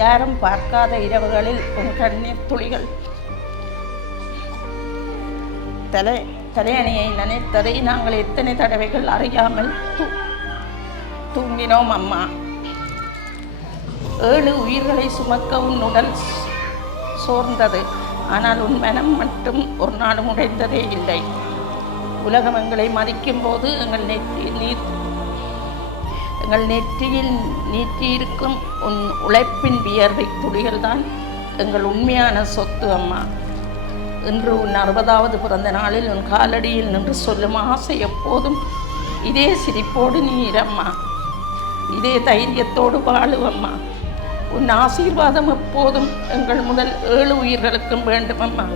யாரும் பார்க்காத இரவுகளில் உன் கண்ணீர் துளிகள் தலையணியை நினைத்ததை நாங்கள் எத்தனை தடவைகள் அறியாமல் தூங்கினோம் அம்மா. 7 உயிர்களை சுமக்க உன் உடல் சோர்ந்தது. ஆனால் உன் மனம் மட்டும் ஒரு நாளும் உடைந்ததே இல்லை. உலகம் எங்களை மதிக்கும் போது எங்கள் நெற்றியில் நீட்டியிருக்கும் உன் உழைப்பின் வியர்வை துளிகள் தான் எங்கள் உண்மையான சொத்து அம்மா. இன்று உன் 60வது பிறந்த நாளில் உன் காலடியில் நின்று சொல்லும் ஆசை எப்போதும் இதே சிரிப்போடு நீரம்மா, இதே தைரியத்தோடு வாழுவம்மா. உன் ஆசீர்வாதம் எப்போதும் எங்கள் முதல் 7 உயிர்களுக்கும் வேண்டுமம்மா.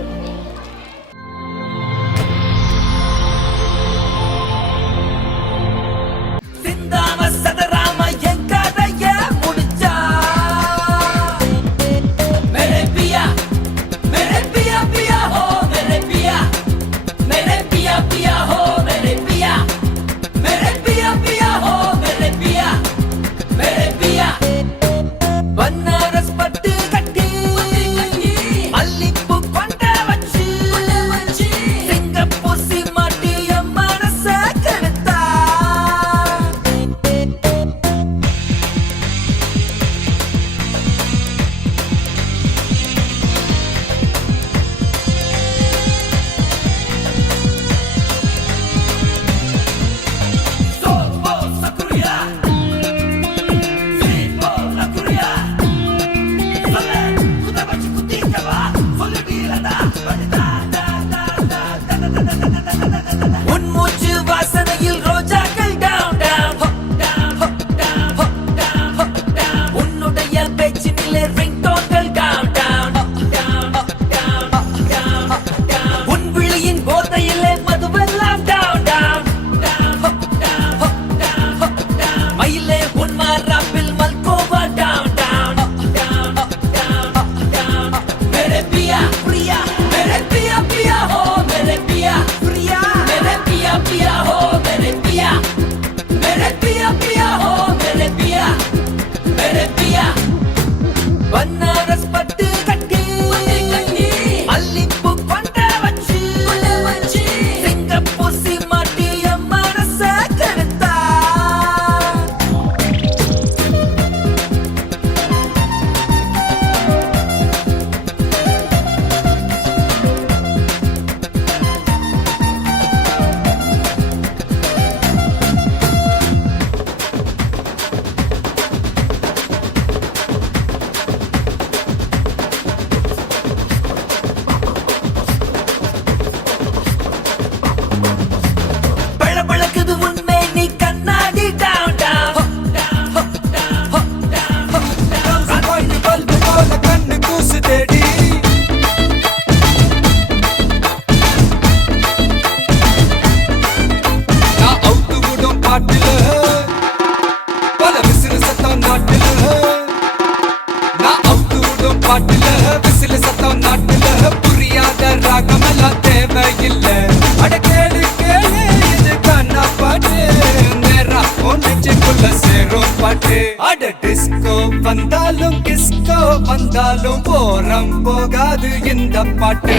டிஸ்கோ வந்தாலும் கிஸ்கோ வந்தாலும் போரம் போகாது இந்த பாட்டு.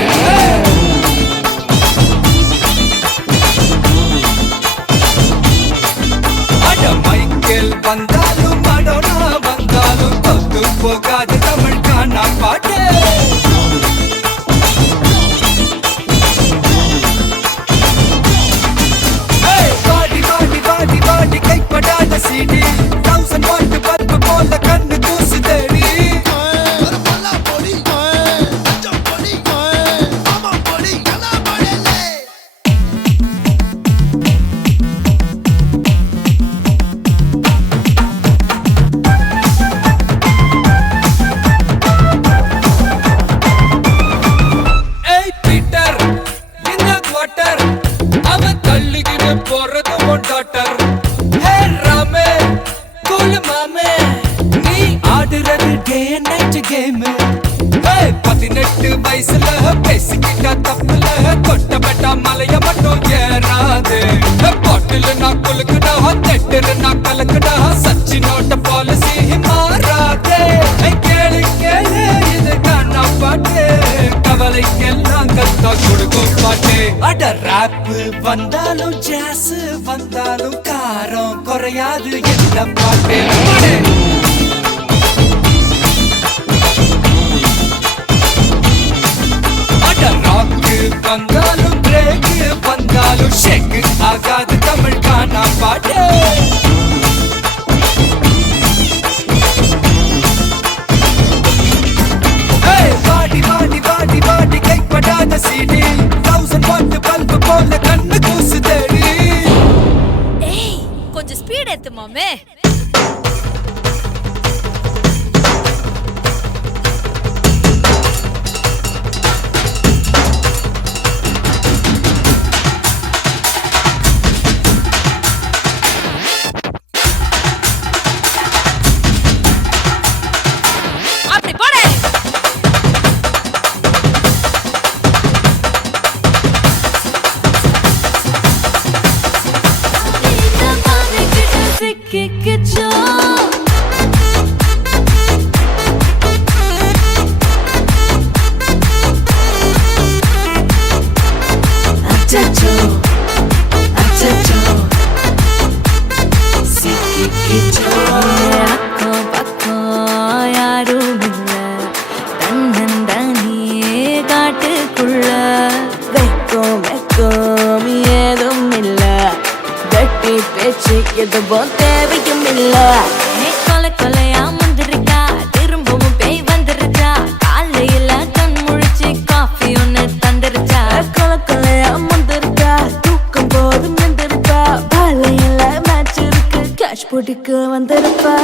அட மைக்கேல் வந்தாலும் மடோனா வந்தாலும் தொத்து போகாது தமிழ் கானா பாட்டு. பாடி பாடி பாடி பாடி கைப்படாத சீடி 1000 வாட் பல்பு போல கண்ணு தூசு தேடி. வயசுல பேசிக்கிட்டா தப்புல தொட்டப்பட்டா மலைய மட்டும் ஏறாது. பாட்டில் நான் குலுக்குடா தெட்டு நான் கலக்குடா சச்சினோட பாலிசி மாறாதே. கேளு வந்தாலும் ஜாஸ் வந்தாலும் காரம் குறையாது எந்த பாட்டு ராக்கு வந்தாலும் பிரேக்கு வந்தாலும் ஷேக்கு ஆகாது தமிழ் கானா பாட்டு வாடி வாடி வாடி வாடி கைப்படாத சீடி 1000 வாட் பல்பு போல கண்ணு கூசுதடி ஏய் கொஞ்சம் ஸ்பீட் ஏத்து மாமே எதுவும் தேவையும் இல்ல கொலை கொலையா முந்திருக்கா திரும்பவும் பேய் வந்துருச்சா காலையில கண் முழிச்சு காஃபி ஒண்ணு தந்துருச்சா கொலை கொலையா முந்திருக்கா தூக்கம் போதும் எந்திருப்பா பாலையில மேட்ச் இருக்கு கேஷ் போட்டுக்கு வந்திருப்பா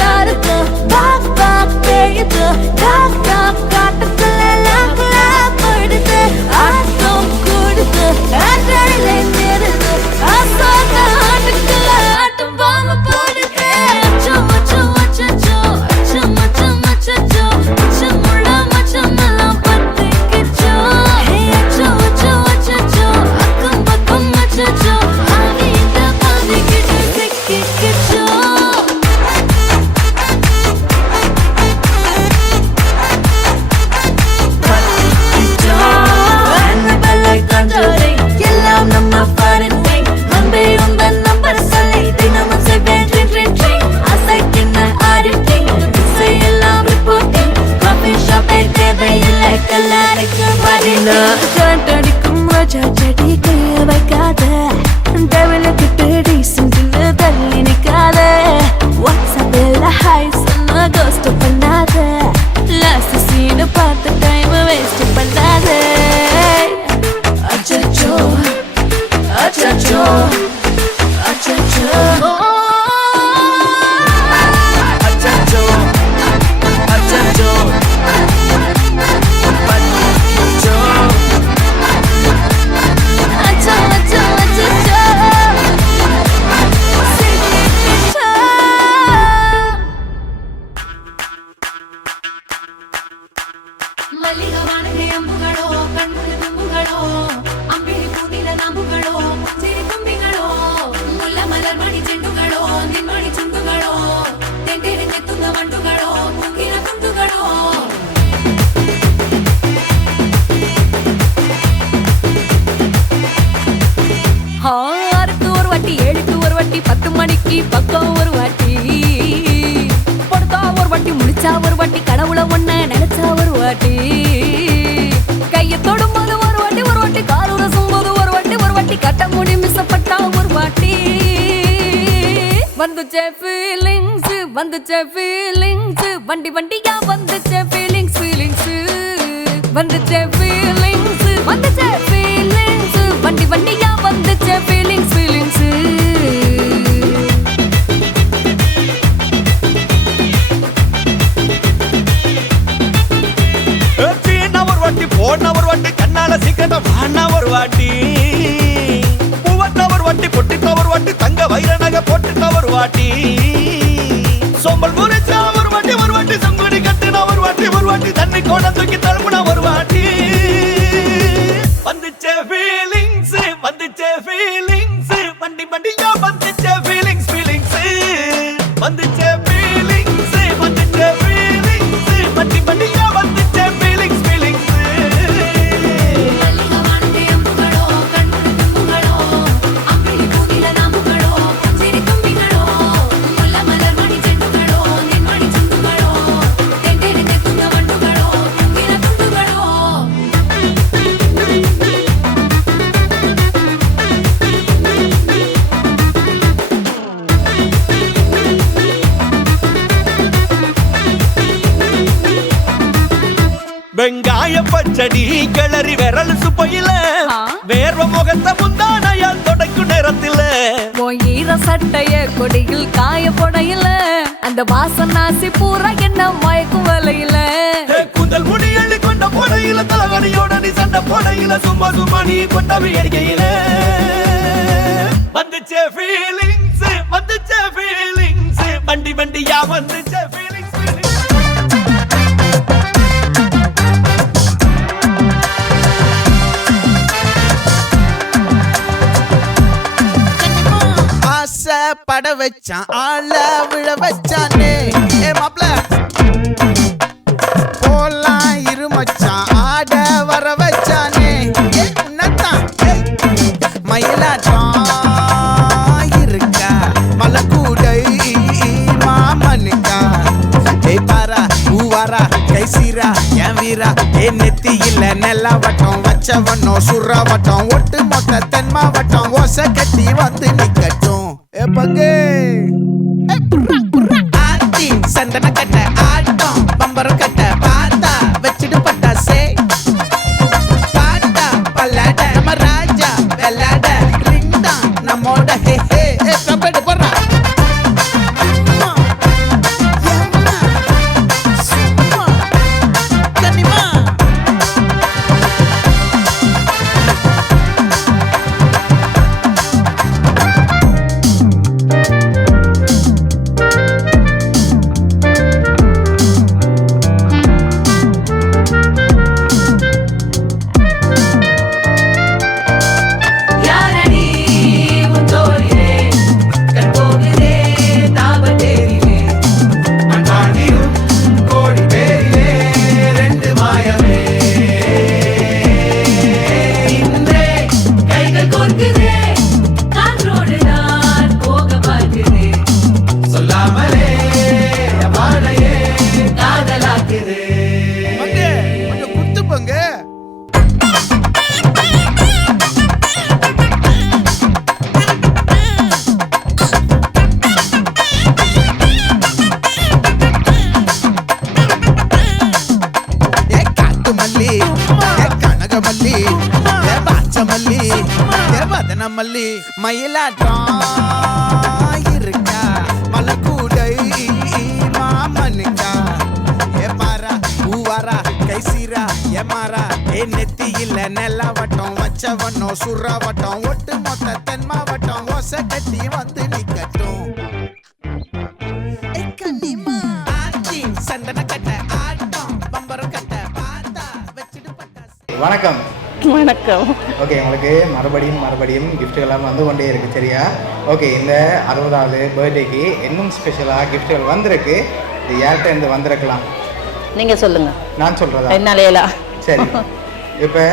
யாருக்கு பாக் பாக் பேயுது டாக் டாக் காட்டுக்குள்ள லாக் லாக் போயிடுது ஆட்டம் கூடுது ஆட்டடிலே நேருது ஆசாக ஆட்டுக்குள்ள ஆட்டம் பாம்பு போடுது அச்சம் அச்சம் அச்சச்சோ அச்சம் அச்சம் அச்சச்சோ அச்சமுள்ள மச்சமெல்லாம் பத்திக்கிச்சோ அச்சம் அச்சம் அச்சச்சோ அக்கம் பக்கம் அச்சச்சோ ஆவியிட்ட பாதிக்கிட்டு சிக்கிக்கிச்சோ எல்லாம் நம்ம பாரண்டை அன்பே உங்கள் நம்பர் சொல்லி தினமும் செய்வேன் ட்ரிங் ட்ரிங் ட்ரிங் அசைக்கின்ற ஆடிட்டிங் எல்லாம் ரிப்போர்ட்டிங் காஃபி ஷாப்பே தேவையில்லை கல்லறைக்கு வரல காட்டடிக்கும் ரோஜா செடி கைய வைக்காத டெவலக்கிட்டு டீசென்ட்ல தள்ளி நிற்காத வாட்ஸ்அப்பில் ஹாய் சொன்ன கோஸ்ட் பண்ணாத லாஸ்ட் சீனை பார்த்து டைம் வேஸ்ட் பண்ணாத அச்சச்சோ அச்சச்சோ அச்சச்சோ அச்சச்சோ அச்சச்சோ பத்திக்கிச்சோ அச்சோ அச்சோ அச்சச்சோ சிக்கிக்கிச்சோ மல்லிகவானது அம்புகளோ கண்முடி தும்புகளோ அம்பிழி பூனில நாம்புகளோ சிரி தும்பிகளோ முல்ல மலர் மணி ಚೆಂಡುಗಳೋ ನಿನ್ಮಣಿ ಚುಂಡುಗಳೋ ತೆಂಟೆರೆ ತುಂಗ ಮಂಡುಗಳೋ ಮುಗಿನ ತುಂಡುಗಳೋ ஆறுக்கு ஒரு வாட்டி 7க்கு ஒரு வாட்டி 10 மணிக்கு பக்கம் ஒரு வாட்டி படுத்தா ஒரு வாட்டி முடிச்சா ஒரு வாட்டி கடவுளை ஒண்ண நினைச்சா ஒரு வாட்டி கையை தொடும்போது ஒரு வாட்டி கால் உரசும் போது ஒரு வாட்டி கட்ட முடி மிசப்பட்டா ஒரு வாட்டி வந்துச்சே ஃபீலிங்ஸ் வண்டி வண்டியா வந்துச்சே ஃபீலிங்ஸ் வந்துச்சே ஃபீலிங்ஸ் வண்டி வண்டியா வந்துச்சே ஃபீலிங்ஸ் ஒரு வாட்டி போன ஒரு வாட்டி கண்ணால சீக்கிரத்தை வாண்ணா ஒரு வாட்டி பூவட்ட ஒரு வாட்டி பொட்டிட்ட ஒரு வாட்டி தங்க வைர நகை போட்டுட்ட ஒரு வாட்டி சோம்பல் முறைச்சா ஒரு வாட்டி சங்குடி கட்டுனா ஒரு வாட்டி தண்ணி கோண தூக்கி தழுப்புனா ஒரு வாட்டி வந்துச்சே ஃபீலிங்ஸ் வண்டி வண்டியா வந்துச்சே ஃபீலிங்ஸ் வந்துச்சே ஃபீலிங்ஸ் வண்டி வண்டியா வந்துச்சே ஃபீலிங்ஸ் மல்லிகவானது அம்புகளோ கண்முடி வெங்காய பச்சடி கிளறி விரல் சுப்பையில ஆ. வேர்வ முகத்தை முந்தானையால் தொடக்கும் நேரத்தில உன் ஈர சட்டைய கொடியில் காய போடையில அந்த வாசனாசி பூரா என்ன மயக்கும் வலையில கூந்தல் முடி அள்ளி கொண்ட போடையில தலைவலியோட நீ சண்டை போடையில சும்மா சும்மா நீ கொண்டவி அடிக்கையில வந்துச்சே ஃபீலிங்ஸ் வந்துச்சே ஃபீலிங்ஸ் வண்டி வண்டியா வந்துச்சே ஃபீலிங்ஸ் பட வச்சான் ஆள விழ வச்சானே ஏ மாப்ள போலாம் இருமச்சான் ஆட வர வச்சானே ஏ உன்னத்தான் மயிலாட்டம் இருக்கா மலக்கூடை மாமனுக்கா ஏய் பாரா ஊவாரா கைசீரா என் வீரா ஏ நெத்தி இல்ல நெல்லா வட்டம் வச்சவனோ சுறா வட்டம் ஒட்டு மொத்த தென் மாவட்டம் ஓசை கட்டி வந்து நிக்கட்டும் ஏ பங்கே ஆத்தி சந்தன கட்ட ஆட்டம் பம்பரம் கட்ட பாத்தா வச்சிடு பட்டாசே பாட்டா பல்லாட நம்ம ராஜா வெள்ளாட ரிங் தான் நம்மோட ஹே ஹே ஏ கம்பெடு போறா யாரடி உன் தோளிலே கண் போகுதே தாபத்தேரிலே கோடி பேரிலே ரெண்டு மாயமே இன்றே கைகள் கோர்க்குதே காற்றோடு நான் போக பார்க்குதே சொல்லாமலே வாழையே காதலாக்குதே பங்கு கொஞ்சம் குத்து பங்கு ஏ காட்டு மல்லி ஏ கனக மல்லி ஏ பாச்ச மல்லி ஏ வதன மல்லி மயிலாட்டம் இருக்கா மலக்கூடை மாமனுக்கா ஏ பாரா பூவாரா கைசீரா ஏ மாறா ஏ நெத்தி இல்ல நெல்லா வட்டம் வச்சவனோ சுறா வட்டம் ஒட்டு மொத்த தென் மாவட்டம் ஓசை கட்டி வந்து நிக்கட்டும் ஏ கண்ணிமா ஆச்சி சந்தன கட்ட ஆட்டம் பம்பரம் கட்ட பாத்தா வச்சிடு பட்டாசு வணக்கம். வணக்கம். ஓகே, உங்களுக்கு மறுபடியும் கிஃப்ட்டுகள்லாம் வந்து கொண்டே இருக்குது சரியா? ஓகே, இந்த 60வது பர்த்டேக்கு இன்னும் ஸ்பெஷலாக கிஃப்ட்டுகள் வந்திருக்கு. இது யார்கிட்ட இருந்து வந்திருக்கலாம்? நீங்கள் சொல்லுங்கள். நான் சொல்கிறதா? என்னாலேலா? சரி, இப்போ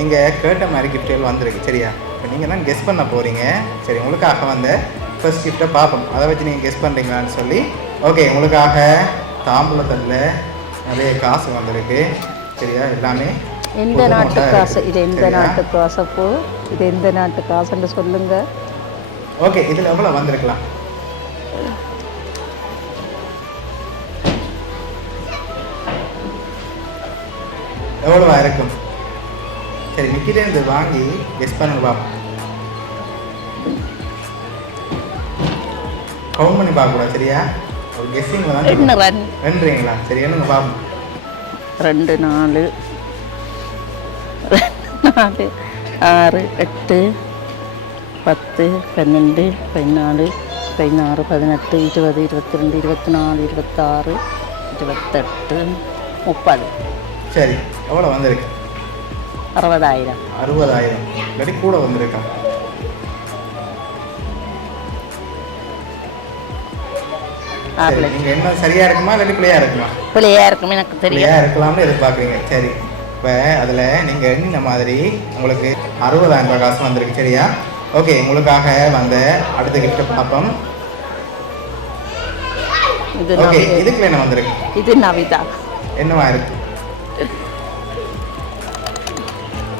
நீங்கள் கேட்ட மாதிரி கிஃப்ட்டுகள் வந்திருக்கு சரியா? இப்போ நீங்கள் தான் கெஸ் பண்ண போகிறீங்க. சரி, உங்களுக்காக வந்த ஃபர்ஸ்ட் கிஃப்ட்டை பார்ப்போம். அதை வச்சு நீங்கள் கெஸ் பண்ணுறீங்களான்னு சொல்லி. ஓகே, உங்களுக்காக தாம்பூலத்தில் நிறைய காசு வந்திருக்கு சரியா? எல்லாமே எந்த நாட்டு காசு இது? எந்த நாட்டு காசப்போ இது? எந்த நாட்டு காசுன்னு சொல்லுங்க. ஓகே, இதில் எவ்வளோ வந்திருக்கலாம்? எவ்வளோவா இருக்கும்? சரி, மிக்கிலேருந்து வாங்கி கெஸ் பண்ணுங்க பாப்போம். கவுண்ட் பண்ணி பார்க்கக்கூடாது சரியா? ஒரு கெஸ்ஸிங்கில் தான் என்ன ரன்? ரெண்டுங்களா? சரி, என்னங்க பார்ப்போம். 2 4 4 6 8 10 12 14 16 18 20 22 24 26 28 30. சரி, எவ்வளோ வந்திருக்கு? 60,000. 60,000 இல்லாட்டி கூட வந்திருக்கா? சரி, நீங்கள் என்ன சரியாக இருக்குமா இல்லாட்டி பிள்ளையாக இருக்குமா? பிள்ளையா இருக்கும் எனக்கு தெரியும். பிள்ளையாக இருக்கலாம்னு எதிர்பார்க்குறீங்க. சரி, இப்போ அதில் நீங்கள் எண்ணின மாதிரி உங்களுக்கு 60,000 ரூபாய் காசு வந்திருக்கு சரியா? ஓகே, உங்களுக்காக வந்த அடுத்த கிஃப்ட்டை பார்ப்போம். இது ஓகே, நவி- இதுக்கு என்ன வந்திருக்கு? இது நவிதா. என்னவா இருக்கு?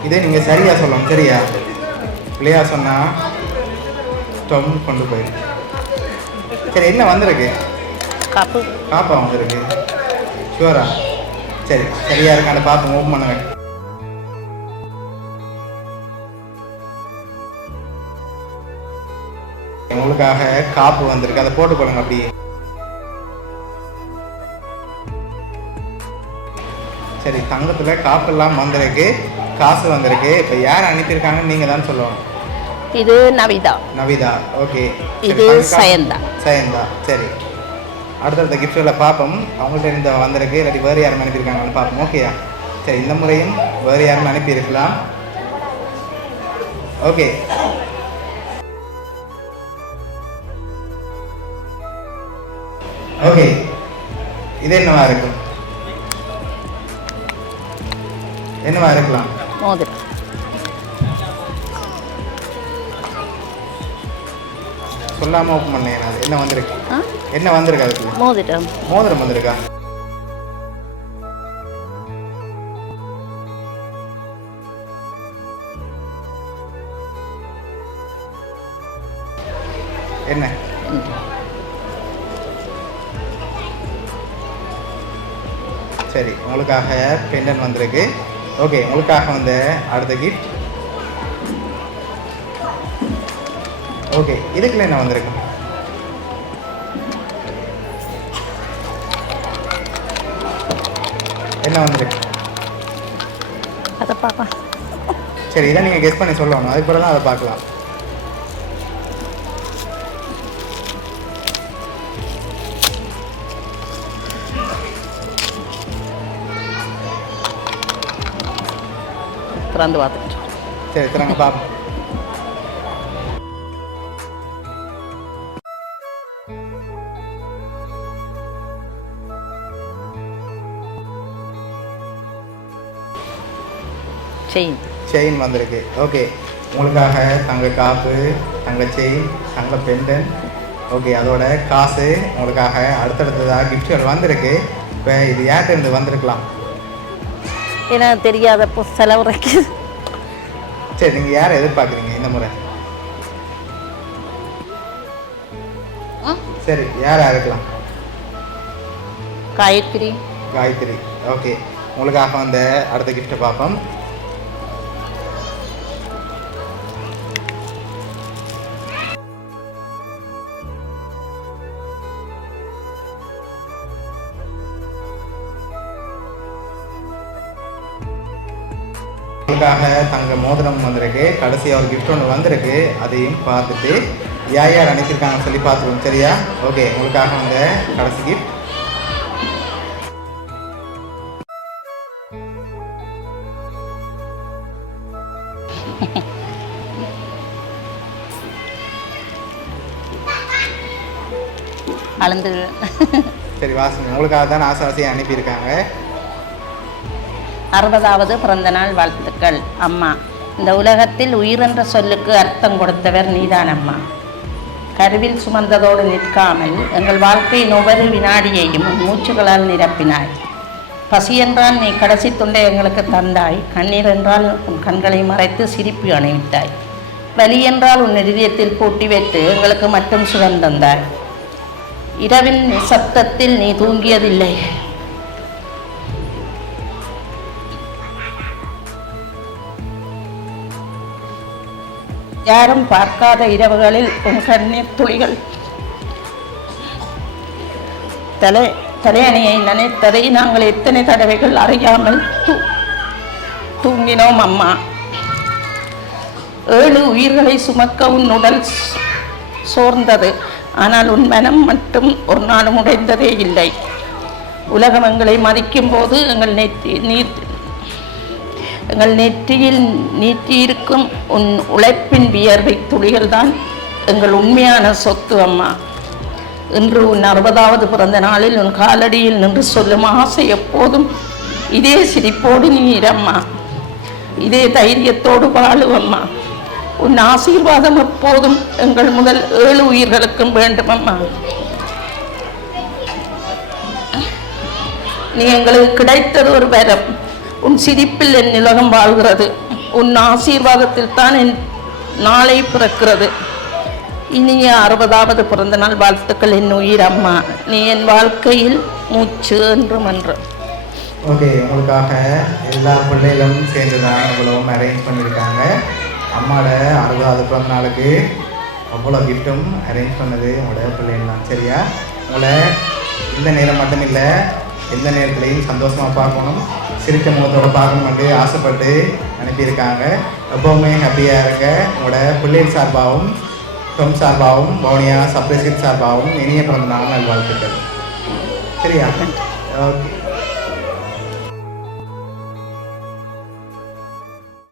இதே நீங்கள் சரியாக சொல்லணும் சரியா? பிள்ளையாக சொன்னால் ஸ்டவ் கொண்டு போயிருக்கு. சரி, என்ன வந்திருக்கு? கப்பு. காப்பா வந்திருக்கு. ஷுவரா? சரி சரியா இருக்கான்னு பார்ப்போம். ஓப்பன் பண்ணுங்க. உங்களுக்காக காப்பு வந்திருக்கு, அதை போட்டு போடுங்க அப்படியே. சரி, தங்கத்தில் காப்பு எல்லாம் வந்திருக்கு, காசு வந்திருக்கு. இப்போ யார் அனுப்பியிருக்காங்கன்னு நீங்கள் தான் சொல்லணும். இது நவிதா. நவிதா, ஓகே. இது சயந்தா. சயந்தா, சரி. அடுத்தடுத்த கிஃப்ட்களை பார்ப்போம். அவங்கள்ட்ட இருந்து வந்திருக்கு, இல்லாட்டி வேறு யாரும் அனுப்பியிருக்காங்கன்னு பார்ப்போம். ஓகேயா? சரி, இந்த முறையும் வேறு யாரும் அனுப்பியிருக்கலாம். ஓகே. ஓகே, இது என்னவா இருக்கும்? என்னவா இருக்கலாம்? மோதிரம். சொல்லாம ஓப்பன் பண்ணேன். அது என்ன வந்திருக்கு? என்ன வந்திருக்கு? அதுக்கு மோதிரம். மோதிரம் வந்திருக்கா? என்ன? சரி, உங்களுக்காக பெண்டன் வந்திருக்கு. ஓகே, உங்களுக்காக வந்து அடுத்த கிஃப்ட். ஓகே, இதுக்குள்ள என்ன வந்திருக்கு? என்ன வந்திருக்கு? அதை பார்க்கலாம். சரி, இதை நீங்கள் கெஸ் பண்ணி சொல்லணும், அதுக்கு பிறகு தான் அதை பார்க்கலாம். திறந்து பார்த்துட்டு. சரி, திறங்க பார்ப்போம். செயின் வந்திருக்கு. ஓகே, உங்களுக்காக தங்க காப்பு, தங்க செயின், தங்க பெண்டன், ஓகே, அதோட காசு உங்களுக்காக அடுத்தடுத்ததாக கிஃப்ட்கள் வந்திருக்கு. இப்போ இது யார்கிட்ட இருந்து வந்திருக்கலாம்? எனக்கு தெரியாத செலவுரைக்கு. சரி, நீங்கள் யாரை எதிர்பார்க்குறீங்க இந்த முறை? சரி, யாரா இருக்கலாம்? காயத்ரி. காயத்ரி, ஓகே. உங்களுக்காக வந்து அடுத்த கிஃப்ட்டை பார்ப்போம். உங்களுக்காக தங்க மோதிரம் வந்திருக்கு. கடைசியாக ஒரு கிஃப்ட் ஒன்று வந்திருக்கு, அதையும் பார்த்துட்டு யார் யார் அனுப்பியிருக்காங்கன்னு சொல்லி பார்த்துருவோம். சரியா? ஓகே, உங்களுக்காக வந்து கடைசி கிஃப்ட். அளந்து. சரி, வாசனை உங்களுக்காக தான் ஆசாசியாக அனுப்பியிருக்காங்க. 60வது பிறந்த நாள் வாழ்த்துக்கள் அம்மா. இந்த உலகத்தில் உயிர் என்ற சொல்லுக்கு அர்த்தம் கொடுத்தவர் நீதான் அம்மா. கருவில் சுமந்ததோடு நிற்காமல் எங்கள் வாழ்க்கையின் ஒவ்வொரு வினாடியையும் மூச்சுகளால் நிரப்பினாய். பசி என்றால் நீ கடைசி துண்டை எங்களுக்கு தந்தாய். கண்ணீர் என்றால் உன் கண்களை மறைத்து சிரிப்பு அணிவித்தாய். வலி என்றால் உன் இதயத்தில் பூட்டி வைத்து எங்களுக்கு மட்டும் சுகம் தந்தாய். இரவின் நிசப்தத்தில் நீ தூங்கியதில்லை. யாரும் பார்க்காத இரவுகளில் உன் கண்ணீர் துளிகள் தலையணியை நினைத்ததை நாங்கள் எத்தனை தடவைகள் அறியாமல் தூங்கினோம் அம்மா. 7 உயிர்களை சுமக்க உன் உடல் சோர்ந்தது. ஆனால் உன் மனம் மட்டும் ஒரு நாளும் உடைந்ததே இல்லை. உலகம் எங்களை மதிக்கும் போது எங்கள் நெற்றியில் நீட்டியிருக்கும் உன் உழைப்பின் வியர்வை துளிகள் தான் எங்கள் உண்மையான சொத்து அம்மா. இன்று உன் 60வது பிறந்த நாளில் உன் காலடியில் நின்று சொல்லும் ஆசை எப்போதும் இதே சிரிப்போடு நீ இரம்மா. இதே தைரியத்தோடு வாழுவம்மா. உன் ஆசீர்வாதம் எப்போதும் எங்கள் முதல் 7 உயிர்களுக்கும் வேண்டுமம்மா. நீ எங்களுக்கு கிடைத்தது ஒரு வரம். உன் சிரிப்பில் என் உலகம் வாழ்கிறது. உன் ஆசீர்வாதத்தில் தான் என் நாளை பிறக்கிறது. இனிய 60வது பிறந்த நாள் வாழ்த்துக்கள் என் உயிர் அம்மா. நீ என் வாழ்க்கையில் மூச்சு என்றும் என்று. ஓகே, உங்களுக்காக எல்லா பிள்ளைகளும் சேர்ந்து தான் இவ்வளவும் அரேஞ்ச் பண்ணியிருக்காங்க. அம்மாவோட 60வது பிறந்த நாளுக்கு அவ்வளோ கிஃப்ட்டும் அரேஞ்ச் பண்ணது உங்களோட பிள்ளைகள் தான். சரியா? உங்களை இந்த நேரம் மட்டும் இல்லை, எந்த நேரத்துலையும் சந்தோஷமாக பார்க்கணும், சிரிக்க முகத்தோடு பார்க்கணும்னு ஆசைப்பட்டு அனுப்பியிருக்காங்க. எப்போவுமே ஹாப்பியாக இருக்க உங்களோட பிள்ளைகள் சார்பாகவும் டொம் சார்பாகவும் வவுனியா சப்ரைஸ் சார்பாகவும் இனிய பிறந்த நாள் நல்வாழ்த்துக்கள். சரியா? ஓகே.